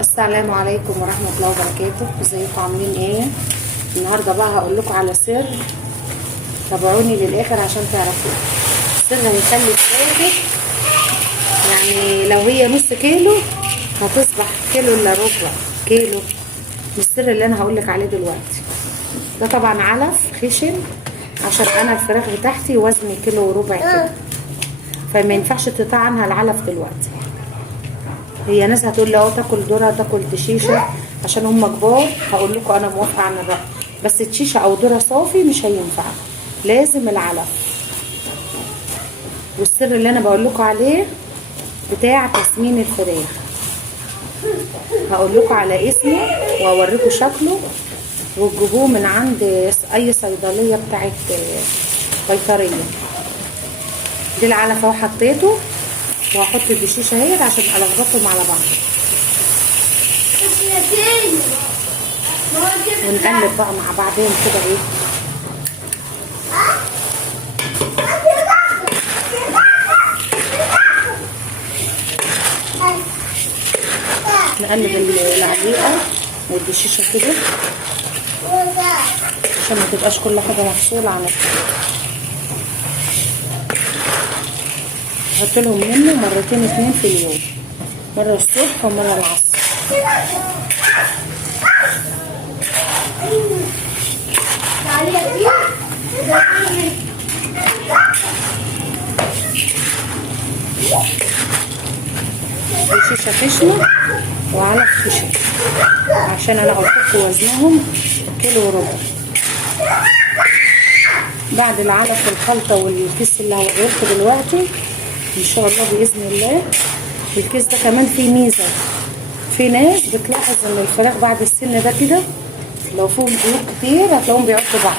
السلام عليكم ورحمة الله وبركاته. ازيكم عاملين ايه؟ النهارده بقى هقول لكم على سر، تابعوني للاخر عشان تعرفوا. السر هيخلي فراخك يعني لو هي نص كيلو هتصبح كيلو الا ربع كيلو. السر اللي انا هقول لك عليه دلوقتي ده طبعا علف خشن، عشان انا الفراخ بتاعتي وزني كيلو وربع كده، فما ينفعش تقطع عنها العلف دلوقتي. هي ناس هتقول لي تاكل ذره تاكل تشيشه عشان هم كبار، هقول لكم انا موافقه عن الرأي، بس تشيشه او ذره صافي مش هينفع، لازم العلف. والسر اللي انا بقول لكم عليه بتاع تسمين الفراخ، هقول لكم على اسمه واوريكم شكله، وتجيبوه من عند اي صيدليه بتاعت بيطريه. دي العلف اهو حطيته، وهحط الدشيشه اهيت عشان الخبطهم على بعض، ونقلب بقى مع بعضين كده ايه. نقلب العليقه والدشيشه كده عشان ما تبقاش كل حاجه مفصوله عن الثانيه. احط لهم منه مرتين اتنين في اليوم، مره الصبح ومره العصر. الشيشه خشنه وعلف خشن، عشان انا قلت لكم وزنهم كيلو وربع. بعد العلف والخلطه والكيس اللي هوريه لكم دلوقتي ان شاء الله باذن الله. الكيس ده كمان فيه ميزه، في ناس بتلاحظ ان الفراخ بعد السن ده كده لو فيهم دهون كتير هتلاقوهم بيعضوا بعض.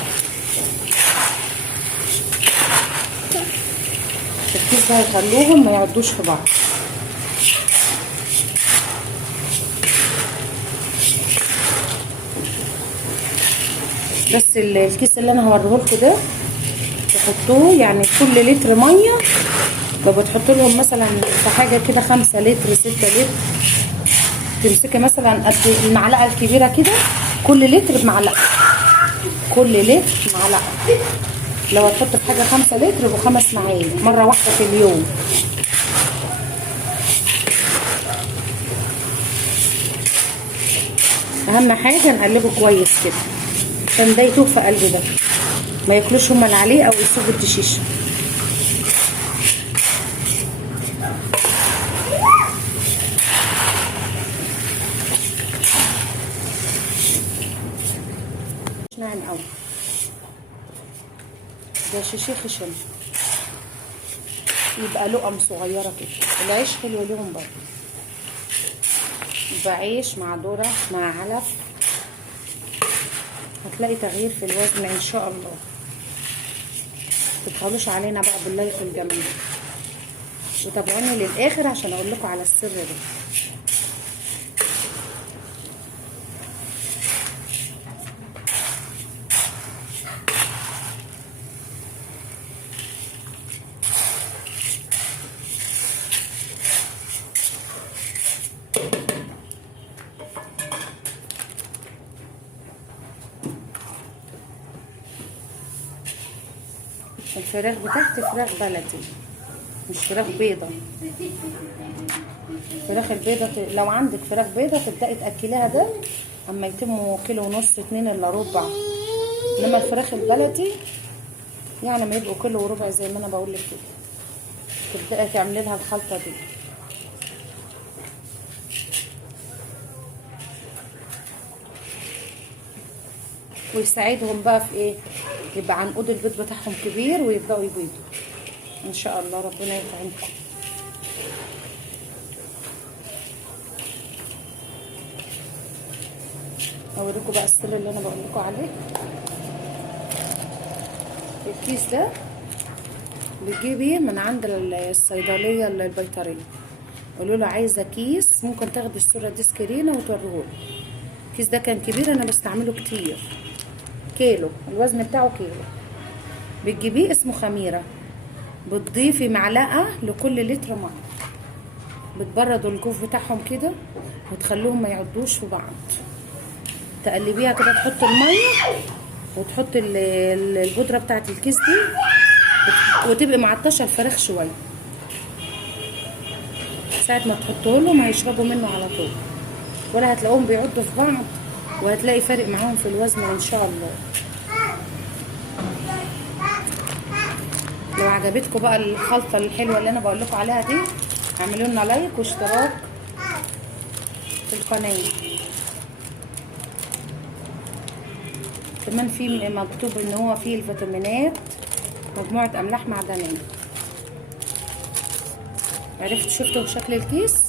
الكيس ده هيخلوهم ما يعضوش في بعض. بس الكيس اللي انا هوريه لكم ده تحطوه يعني كل لتر ميه، لو بتحط لهم مثلا في حاجه كده 5 لتر 6 لتر، تمسكي مثلا قد المعلقه الكبيره كده، كل لتر بمعلقه، كل لتر معلقه. لو هتحط في حاجه 5 لتر يبقوا 5 معالق مره واحده في اليوم. اهم حاجه نقلبه كويس كده عشان ده يتوه في قلب ده، ما ياكلوش هما اللي عليه او يسيبوا الدشيشه. ناعم قوي ده، شيشه خشن، يبقى لقم صغيره كده. العيش حلو ليهم برضه، يبقى عيش مع ذره مع علف، هتلاقي تغيير في الوزن ان شاء الله. متبخلوش علينا بقى بالله والجمال، وتابعوني للاخر عشان اقول لكم على السر ده. الفراخ بتاعتي فراخ بلدي مش فراخ بيضة. فراخ البيضة لو عندك فراخ بيضة تبدأي تأكليها ده اما يتموا كيلو ونص 2 الا ربع، انما الفراخ البلدي يعني ما يبقوا كيلو وربع زي ما انا بقول لك كده، تبدأي تعملي لها الخلطة دي. ويساعدهم بقى في ايه؟ يبقى عنقود البيض بتاعهم كبير ويبداوا يبيضوا ان شاء الله. ربنا يطعمكم. اوريكم بقى السر اللي انا بقول لكم عليه. الكيس ده بتجيبيه من عند الصيدليه البيطريه، قولوا له عايزه كيس، ممكن تاخدي الصوره دي سكرينه وتوريهولي. الكيس ده كان كبير، انا بستعمله كتير، كيلو الوزن بتاعه كيلو. بتجيبيه اسمه خميره، بتضيفي معلقه لكل لتر ميه، بتبردوا الجوف بتاعهم كده وتخلوهم ما يعضوش في بعض. تقلبيها كده، تحط الميه وتحط البودره بتاعت الكيس دي، وتبقي معطشه الفراخ شويه. ساعه ما تحطه لهم هيشربوا منه على طول، ولا هتلاقوهم بيعضوا في بعض، وهتلاقي فارق معاهم في الوزن ان شاء الله. لو عجبتكم بقى الخلطه الحلوه اللي انا بقول لكم عليها دي، اعملوا لنا لايك واشتراك في القناه. كمان في مكتوب ان هو فيه الفيتامينات، مجموعه املاح معدنيه. عرفت شفتوا شكل الكيس؟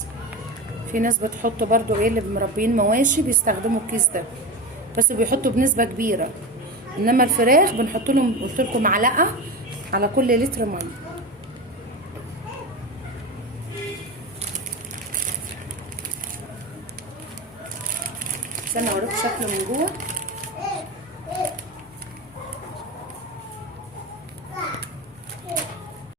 في ناس بتحط برضو اللي مربيين مواشي بيستخدموا الكيس ده، بس بيحطوا بنسبه كبيره. انما الفراخ بنحط لهم، قلت لكم، معلقه على كل لتر ميه. استنى اوريكم شكله من جوه.